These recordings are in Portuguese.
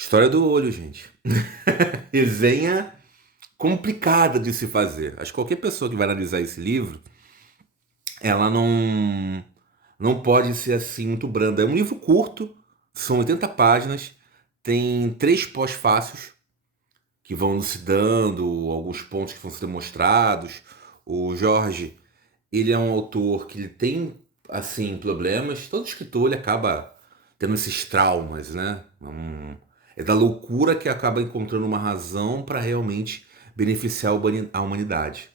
História do olho, gente. Resenha complicada de se fazer. Acho que qualquer pessoa que vai analisar esse livro, ela não pode ser assim muito branda. É um livro curto, são 80 páginas, tem 3 pós-fácios que vão elucidando alguns pontos que vão ser mostrados. O Jorge, ele é um autor que ele tem assim problemas. Todo escritor ele acaba tendo esses traumas, né? É da loucura que acaba encontrando uma razão para realmente beneficiar a humanidade.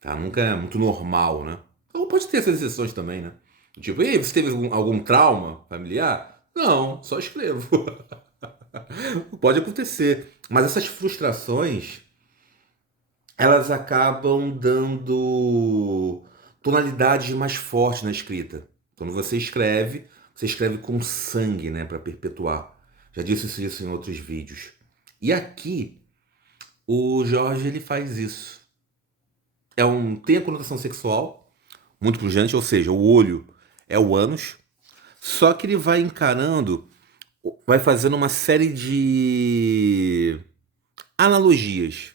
Tá? Nunca é muito normal, né? Então pode ter essas exceções também, né? Tipo, ei, você teve algum trauma familiar? Não, só escrevo. Pode acontecer. Mas essas frustrações, elas acabam dando tonalidades mais fortes na escrita. Quando você escreve com sangue, né, para perpetuar. Já disse isso em outros vídeos. E aqui o Jorge ele faz isso. Tem a conotação sexual muito pungente, ou seja, o olho é o ânus, só que ele vai encarando, vai fazendo uma série de analogias.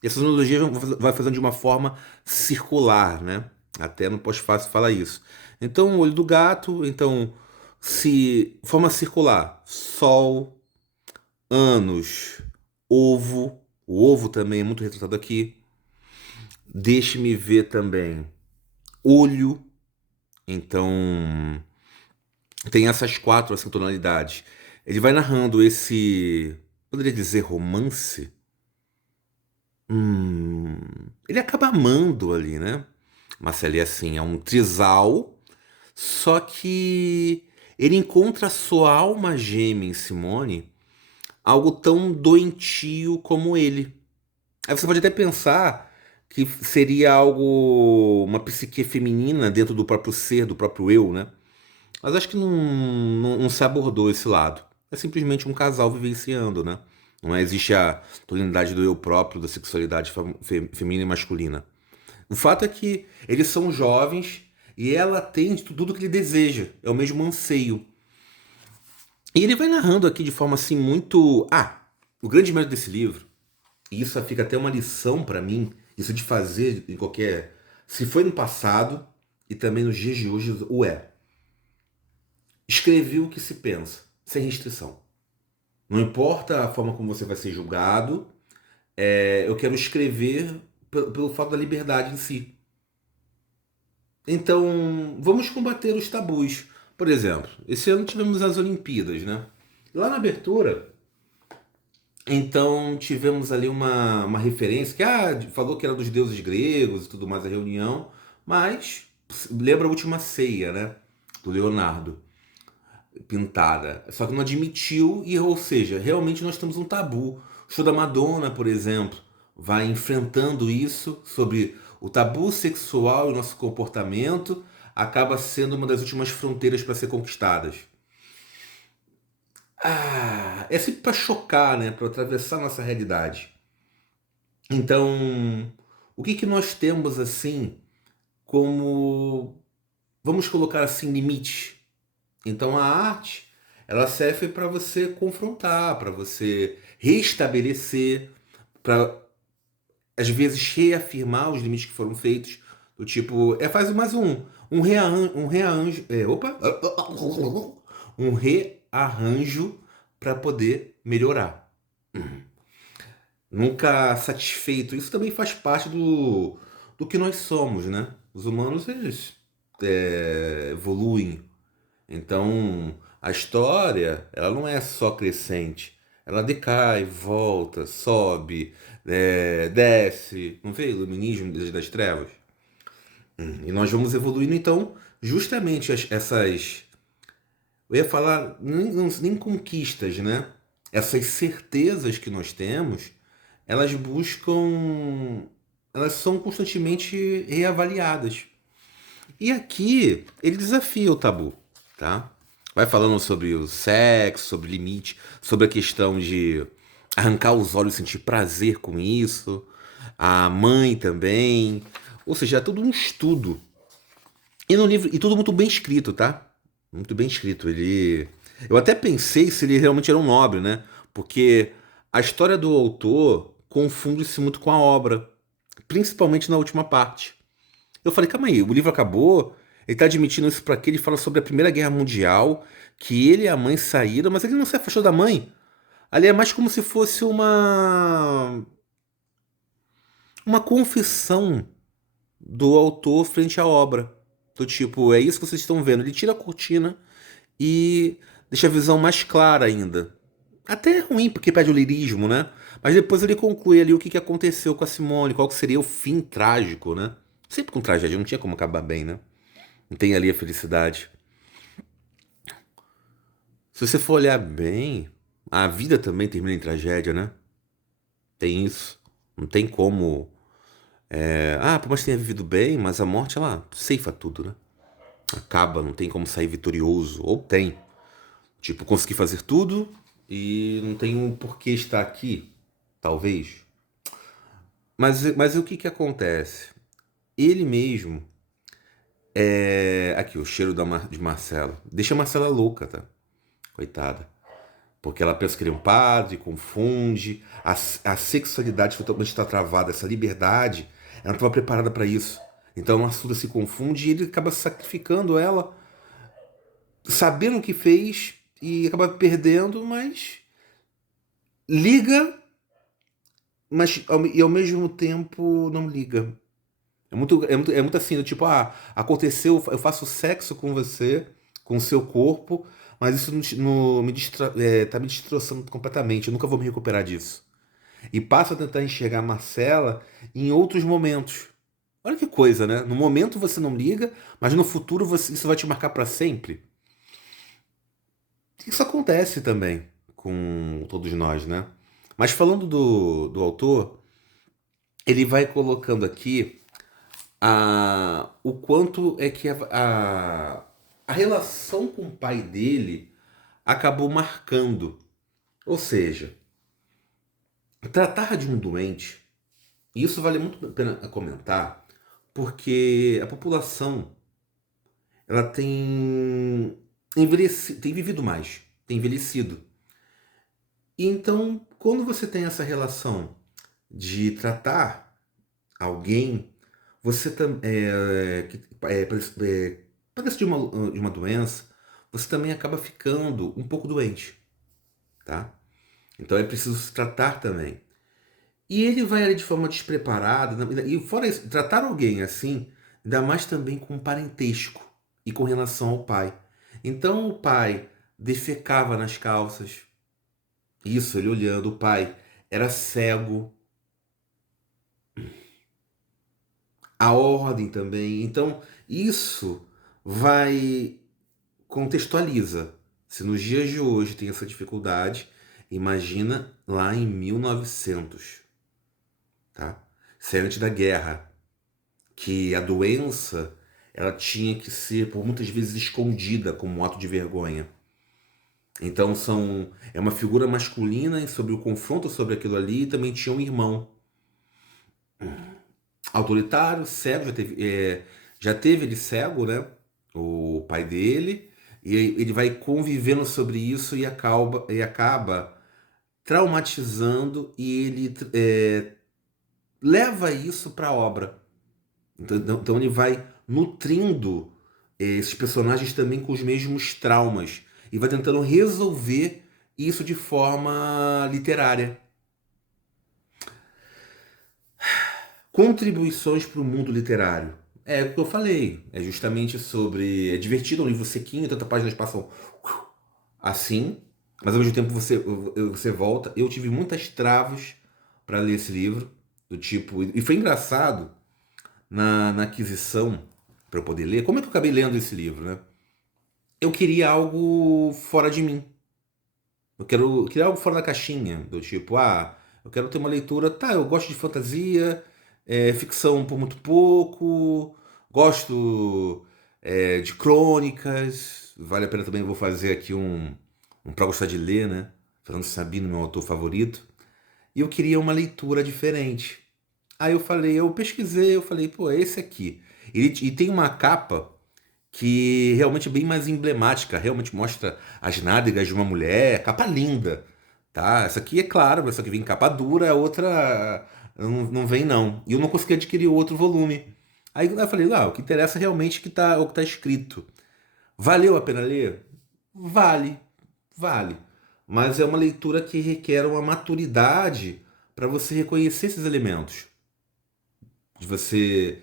Essas analogias vai fazendo de uma forma circular, né? Até no pós-fácil fala isso. Então, o olho do gato, então, se forma circular, sol, ânus, ovo, o ovo também é muito retratado aqui. Deixe-me ver também, olho, então tem essas 4 assim, tonalidades. Ele vai narrando esse, poderia dizer romance. Ele acaba amando ali, né? Mas ali assim, é um trisal, só que ele encontra a sua alma gêmea em Simone, algo tão doentio como ele. Aí você pode até pensar que seria algo, uma psique feminina dentro do próprio ser, do próprio eu, né? Mas acho que não se abordou esse lado. É simplesmente um casal vivenciando, né? Não existe a totalidade do eu próprio, da sexualidade feminina e masculina. O fato é que eles são jovens e ela tem tudo que ele deseja. É o mesmo anseio. E ele vai narrando aqui de forma assim muito. O grande mérito desse livro, e isso fica até uma lição para mim, isso de fazer em qualquer. Se foi no passado e também nos dias de hoje, o é. Escrevi o que se pensa, sem restrição. Não importa a forma como você vai ser julgado, eu quero escrever pelo fato da liberdade em si. Então, vamos combater os tabus. Por exemplo, esse ano tivemos as Olimpíadas, né? Lá na abertura, então tivemos ali uma referência que falou que era dos deuses gregos e tudo mais a reunião, mas lembra a última ceia, né? Do Leonardo, pintada. Só que não admitiu, ou seja, realmente nós temos um tabu. O show da Madonna, por exemplo, vai enfrentando isso sobre o tabu sexual e o nosso comportamento, acaba sendo uma das últimas fronteiras para ser conquistadas. É sempre para chocar, né? Para atravessar nossa realidade. Então, o que nós temos assim como, vamos colocar assim, limites? Então a arte, ela serve para você confrontar, para você restabelecer, para às vezes reafirmar os limites que foram feitos, do tipo, faz mais um rearranjo para poder melhorar. Nunca satisfeito. Isso também faz parte do que nós somos, né? Os humanos, eles evoluem. Então, a história, ela não é só crescente. Ela decai, volta, sobe, desce. Não vê? Iluminismo das trevas. E nós vamos evoluindo, então, justamente essas. Eu ia falar nem conquistas, né? Essas certezas que nós temos, elas buscam. Elas são constantemente reavaliadas. E aqui ele desafia o tabu, tá? Vai falando sobre o sexo, sobre limite, sobre a questão de arrancar os olhos e sentir prazer com isso. A mãe também. Ou seja, é tudo um estudo. E no livro, e tudo muito bem escrito, tá? Muito bem escrito. Eu até pensei se ele realmente era um nobre, né? porque a história do autor confunde-se muito com a obra, principalmente na última parte. Eu falei, calma aí, o livro acabou, ele tá admitindo isso pra quê? Ele fala sobre a Primeira Guerra Mundial, que ele e a mãe saíram, mas ele não se afastou da mãe. Ali é mais como se fosse uma confissão do autor frente à obra. Do tipo, é isso que vocês estão vendo. Ele tira a cortina e deixa a visão mais clara ainda. Até é ruim, porque perde o lirismo, né? Mas depois ele conclui ali o que aconteceu com a Simone, qual que seria o fim trágico, né? Sempre com tragédia, não tinha como acabar bem, né? Não tem ali a felicidade. Se você for olhar bem, a vida também termina em tragédia, né? Tem isso. Não tem como. Por mais que tenha vivido bem, mas a morte, ela ceifa tudo, né? Acaba, não tem como sair vitorioso. Ou tem. Tipo, consegui fazer tudo e não tem um porquê estar aqui. Talvez. Mas o que que acontece? Ele mesmo. Aqui, o cheiro de Marcela. Deixa a Marcela louca, tá? Coitada. Porque ela pensa que ele é um padre, confunde. A sexualidade totalmente está travada, essa liberdade, ela não estava preparada para isso. Então a Suda se confunde e ele acaba sacrificando ela, sabendo o que fez e acaba perdendo, mas liga, e ao mesmo tempo não liga. É muito assim, do tipo, aconteceu, eu faço sexo com você, com o seu corpo, mas isso tá me destroçando completamente, eu nunca vou me recuperar disso. E passa a tentar enxergar a Marcela em outros momentos. Olha que coisa, né? No momento você não liga, mas no futuro isso vai te marcar para sempre. Isso acontece também com todos nós, né? Mas falando do autor, ele vai colocando aqui o quanto é que a relação com o pai dele acabou marcando. Ou seja, tratar de um doente, e isso vale muito a pena comentar, porque a população ela tem vivido mais, tem envelhecido. E então, quando você tem essa relação de tratar alguém, você que padece de uma doença, você também acaba ficando um pouco doente, tá? Então é preciso se tratar também. E ele vai ali de forma despreparada, e fora isso, tratar alguém assim, ainda mais também com parentesco e com relação ao pai. Então o pai defecava nas calças, isso, ele olhando, o pai era cego, a ordem também. Então isso vai contextualiza. Se nos dias de hoje tem essa dificuldade, imagina lá em 1900, tá? Isso é antes da guerra, que a doença ela tinha que ser por muitas vezes escondida como um ato de vergonha. Então é uma figura masculina sobre o confronto sobre aquilo ali, e também tinha um irmão autoritário, cego, já teve ele cego, né? O pai dele, e ele vai convivendo sobre isso e acaba traumatizando, e ele leva isso para a obra. Então ele vai nutrindo esses personagens também com os mesmos traumas e vai tentando resolver isso de forma literária. Contribuições para o mundo literário. É o que eu falei. É justamente sobre. É divertido, é um livro sequinho, tantas páginas passam assim, mas ao mesmo tempo você volta. Eu tive muitas travas para ler esse livro, do tipo. E foi engraçado na aquisição, para eu poder ler. Como é que eu acabei lendo esse livro, né? Eu queria algo fora de mim. Eu queria algo fora da caixinha, do tipo, eu quero ter uma leitura, tá, eu gosto de fantasia, ficção por muito pouco, gosto de crônicas, vale a pena também, vou fazer aqui um pra gostar de ler, né? Fernando Sabino, meu autor favorito, e eu queria uma leitura diferente. Aí eu pesquisei, eu falei, pô, é esse aqui. E tem uma capa que realmente é bem mais emblemática, realmente mostra as nádegas de uma mulher, capa linda, tá? Essa aqui é claro, essa aqui vem em capa dura, a outra não vem não. E eu não consegui adquirir o outro volume. Aí eu falei, o que interessa realmente é o que tá escrito. Valeu a pena ler? Vale, vale. Mas é uma leitura que requer uma maturidade para você reconhecer esses elementos. De você.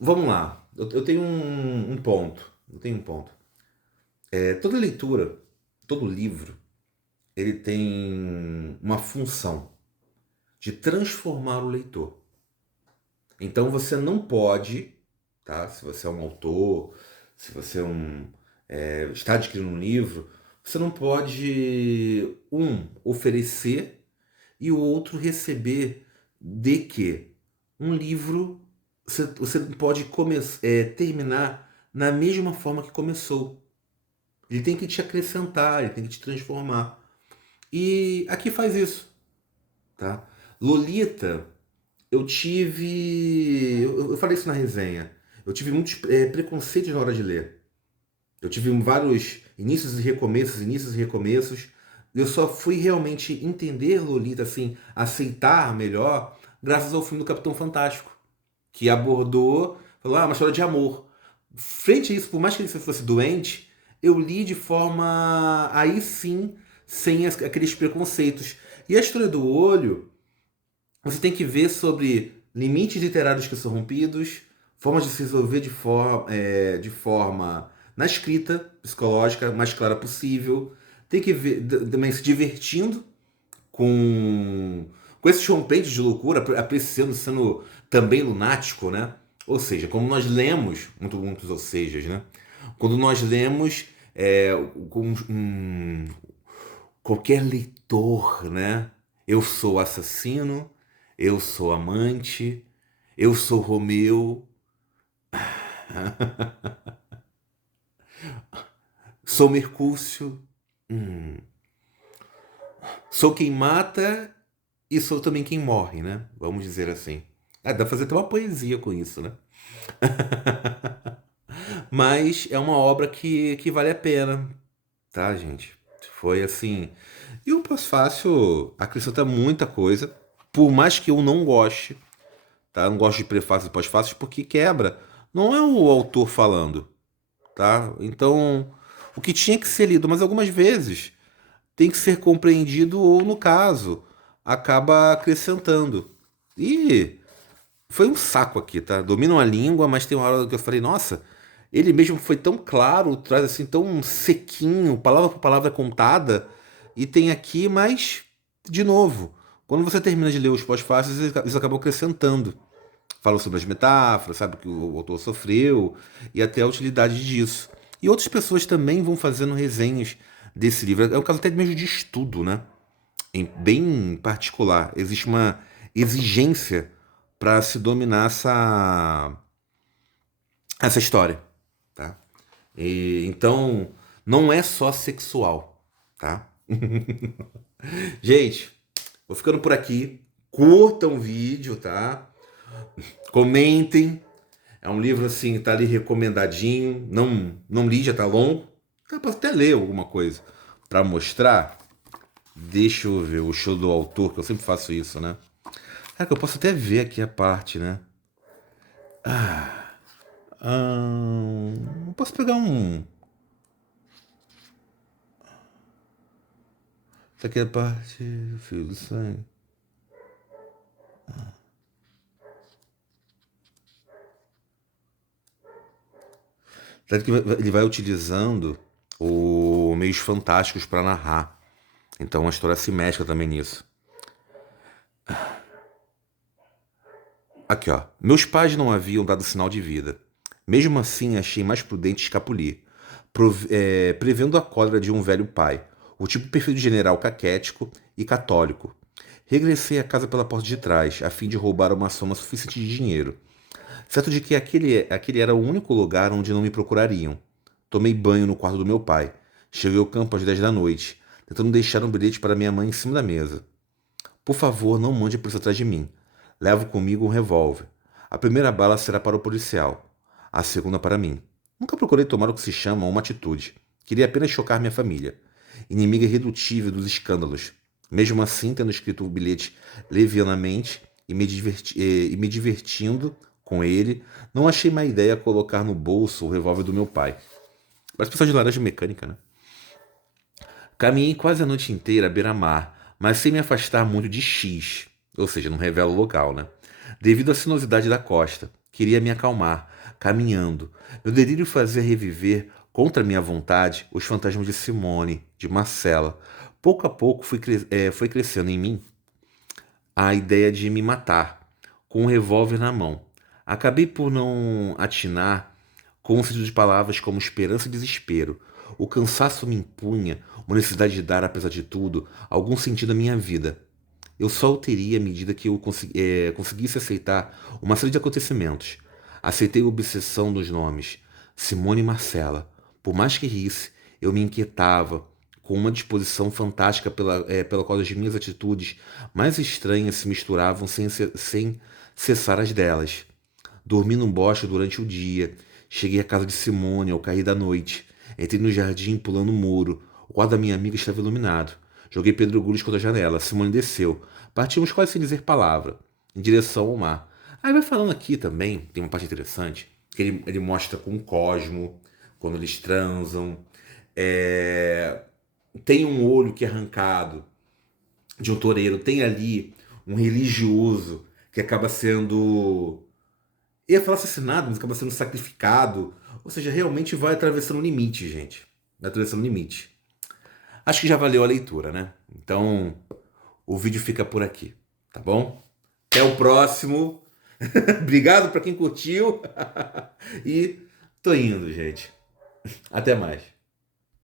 Vamos lá. Eu tenho um ponto. Eu tenho um ponto. Toda leitura, todo livro, ele tem uma função de transformar o leitor. Então você não pode, tá? Se você é um autor, se você está adquirindo um livro, você não pode, oferecer e o outro receber de que um livro você não pode terminar na mesma forma que começou. Ele tem que te acrescentar, ele tem que te transformar. E aqui faz isso, tá? Lolita, eu tive. Eu falei isso na resenha. Eu tive muitos preconceitos na hora de ler. Eu tive vários inícios e recomeços, inícios e recomeços. Eu só fui realmente entender Lolita, assim, aceitar melhor, graças ao filme do Capitão Fantástico, que abordou, falou, uma história de amor. Frente a isso, por mais que ele fosse doente, eu li de forma, aí sim, sem aqueles preconceitos. E a história do olho, você tem que ver sobre limites literários que são rompidos, formas de se resolver de forma na escrita psicológica mais clara possível. Tem que ver também se divertindo com esses rompentes de loucura, apreciando, sendo também lunático, né? Ou seja, como nós lemos, muitos ou sejas, né? Quando nós lemos, qualquer leitor, né? Eu sou assassino, eu sou amante, eu sou Romeu, sou Mercúcio, sou quem mata e sou também quem morre, né? Vamos dizer assim. Dá pra fazer até uma poesia com isso, né? Mas é uma obra que vale a pena, tá, gente? Foi assim. E o pós-fácil acrescenta muita coisa, por mais que eu não goste, tá? Eu não gosto de prefácio e pós-fácil porque quebra. Não é o autor falando, tá? Então, o que tinha que ser lido, mas algumas vezes tem que ser compreendido ou, no caso, acaba acrescentando. E foi um saco aqui, tá? Dominam a língua, mas tem uma hora que eu falei, nossa, ele mesmo foi tão claro, traz assim, tão sequinho, palavra por palavra contada, e tem aqui, mas, de novo, quando você termina de ler os pós-fáceis, eles acabam acrescentando. Falam sobre as metáforas, sabe, o que o autor sofreu, e até a utilidade disso. E outras pessoas também vão fazendo resenhas desse livro. É um caso até mesmo de estudo, né? Bem particular. Existe uma exigência para se dominar essa história, tá? Então, não é só sexual, tá? Gente, vou ficando por aqui. Curtam o vídeo, tá? Comentem. É um livro assim, tá ali recomendadinho. Não li, já tá longo. Dá pra até ler alguma coisa para mostrar. Deixa eu ver o show do autor, que eu sempre faço isso, né? É que eu posso até ver aqui a parte, né? Posso pegar um. Essa aqui é a parte. Fio do sangue. Tanto que ele vai utilizando os meios fantásticos para narrar. Então a história se mescla também nisso. Aqui, ó. Meus pais não haviam dado sinal de vida. Mesmo assim, achei mais prudente escapulir, prevendo a cólera de um velho pai, o tipo perfil de general caquético e católico. Regressei à casa pela porta de trás, a fim de roubar uma soma suficiente de dinheiro, certo de que aquele era o único lugar onde não me procurariam. Tomei banho no quarto do meu pai. Cheguei ao campo às 10 da noite, tentando deixar um bilhete para minha mãe em cima da mesa. Por favor, não mande a polícia atrás de mim. Levo comigo um revólver. A primeira bala será para o policial. A segunda para mim. Nunca procurei tomar o que se chama uma atitude. Queria apenas chocar minha família. inimiga irredutível dos escândalos. Mesmo assim, tendo escrito o bilhete levianamente e me divertindo com ele, não achei má ideia colocar no bolso o revólver do meu pai. Parece pessoal de laranja mecânica, né? Caminhei quase a noite inteira à beira-mar, mas sem me afastar muito de X, ou seja, não revela o local, né? Devido à sinuosidade da costa, queria me acalmar, caminhando. Meu delírio fazia reviver, contra minha vontade, os fantasmas de Simone, de Marcela. Pouco a pouco foi crescendo em mim a ideia de me matar, com um revólver na mão. Acabei por não atinar com o sentido de palavras como esperança e desespero. O cansaço me impunha uma necessidade de dar, apesar de tudo, algum sentido à minha vida. Eu só o teria à medida que eu conseguisse aceitar uma série de acontecimentos. Aceitei a obsessão dos nomes, Simone e Marcela. Por mais que risse, eu me inquietava, com uma disposição fantástica pela qual as minhas atitudes mais estranhas se misturavam sem cessar as delas. Dormi num bosque durante o dia. Cheguei à casa de Simone ao cair da noite. Entrei no jardim pulando o muro. O quarto da minha amiga estava iluminado. Joguei pedregulhos contra a janela. Simone desceu. Partimos quase sem dizer palavra, em direção ao mar. Aí vai falando aqui também, tem uma parte interessante, que ele mostra com o Cosmo, quando eles transam. É, tem um olho que é arrancado de um toureiro. Tem ali um religioso que acaba sendo ia falar assassinado, mas acaba sendo sacrificado. Ou seja, realmente vai atravessando o limite, gente. Vai atravessando o limite. Acho que já valeu a leitura, né? Então, o vídeo fica por aqui, tá bom? Até o próximo. Obrigado para quem curtiu. E tô indo, gente. Até mais.